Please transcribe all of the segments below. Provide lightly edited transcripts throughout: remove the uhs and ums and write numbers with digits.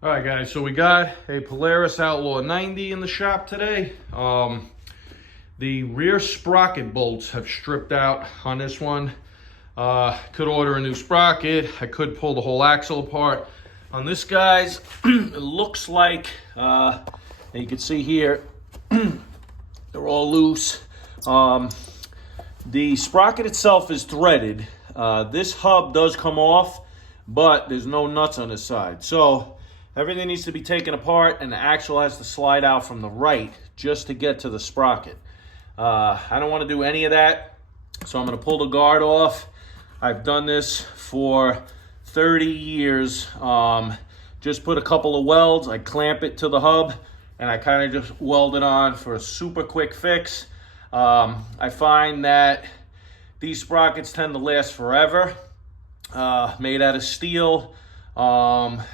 All right, guys, so we got a Polaris Outlaw 90 in the shop today. The rear sprocket bolts have stripped out on this one. Could order a new sprocket. I could pull the whole axle apart. On this, guys, it looks like, and you can see here, they're all loose. The sprocket itself is threaded. This hub does come off, but there's no nuts on this side. So everything needs to be taken apart, and the axle has to slide out from the right just to get to the sprocket. I don't want to do any of that, so I'm going to pull the guard off. I've done this for 30 years. Just put a couple of welds, I clamp it to the hub, and I kind of just weld it on for a super quick fix. I find that these sprockets tend to last forever. Made out of steel.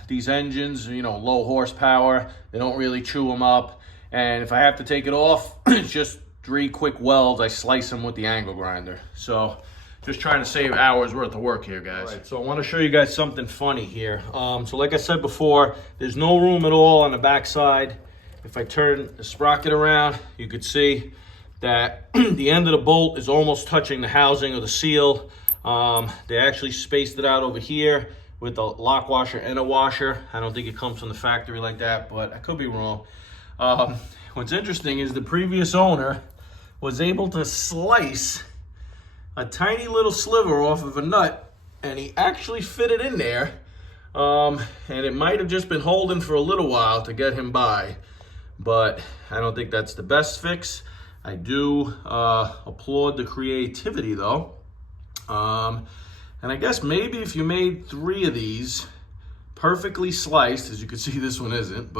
These engines, low horsepower, they don't really chew them up. And if I have to take it off, it's just 3 quick welds. I slice them with the angle grinder. So just trying to save hours worth of work here, guys. All right, so I want to show you guys something funny here. So like I said before, there's no room at all on the back side. If I turn the sprocket around, you could see that the end of the bolt is almost touching the housing of the seal. They actually spaced it out over here with a lock washer and a washer. I don't think it comes from the factory like that, but I could be wrong. What's interesting is the previous owner was able to slice a tiny little sliver off of a nut, and he actually fit it in there. And it might have just been holding for a little while to get him by, but I don't think that's the best fix. I do applaud the creativity though. And I guess maybe if you made 3 of these perfectly sliced, as you can see this one isn't,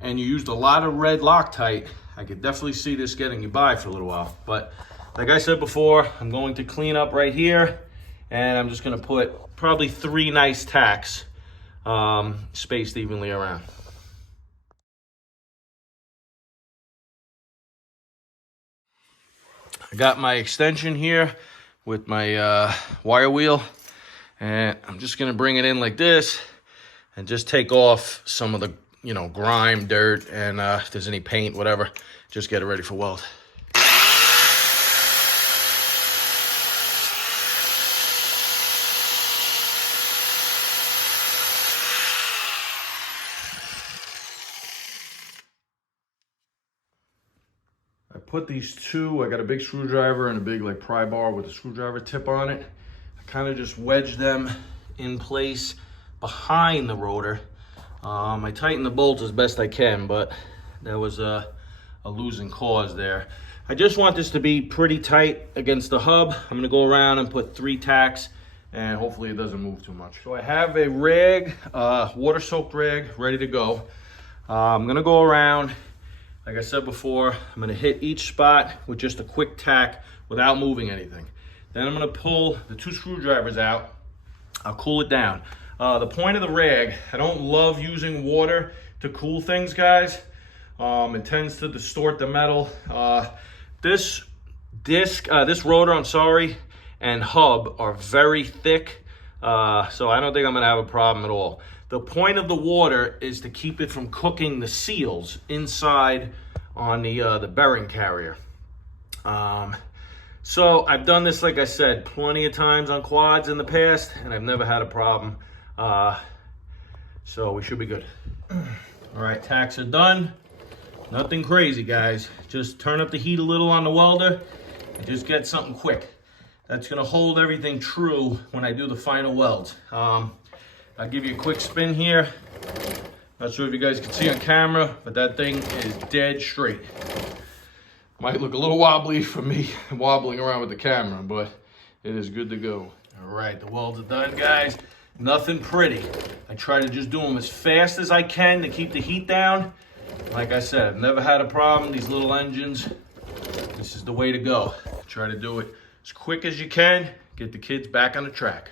and you used a lot of red Loctite, I could definitely see this getting you by for a little while. But like I said before, I'm going to clean up right here, and I'm just gonna put probably 3 nice tacks spaced evenly around. I got my extension here with my wire wheel, and I'm just gonna bring it in like this and just take off some of the grime, dirt, and if there's any paint, whatever, just get it ready for weld. I put these 2, I got a big screwdriver and a big pry bar with a screwdriver tip on it. I kind of just wedge them in place behind the rotor. I tighten the bolts as best I can, but that was a losing cause there. I just want this to be pretty tight against the hub. I'm gonna go around and put 3 tacks, and hopefully it doesn't move too much. So I have a rag, water-soaked rag, ready to go. I'm gonna go around. Like I said before, I'm gonna hit each spot with just a quick tack without moving anything. Then I'm gonna pull the 2 screwdrivers out. I'll cool it down. The point of the rag, I don't love using water to cool things, guys. It tends to distort the metal. This rotor, and hub are very thick, so I don't think I'm gonna have a problem at all. The point of the water is to keep it from cooking the seals inside on the bearing carrier. So I've done this, like I said, plenty of times on quads in the past, and I've never had a problem. So we should be good. All right, tacks are done. Nothing crazy, guys. Just turn up the heat a little on the welder and just get something quick. That's gonna hold everything true when I do the final welds. I'll give you a quick spin here. Not sure if you guys can see on camera, but that thing is dead straight. Might look a little wobbly for me wobbling around with the camera, but it is good to go. All right, the welds are done, guys. Nothing pretty. I try to just do them as fast as I can to keep the heat down. Like I said, I've never had a problem. These little engines, this is the way to go. Try to do it as quick as you can, get the kids back on the track.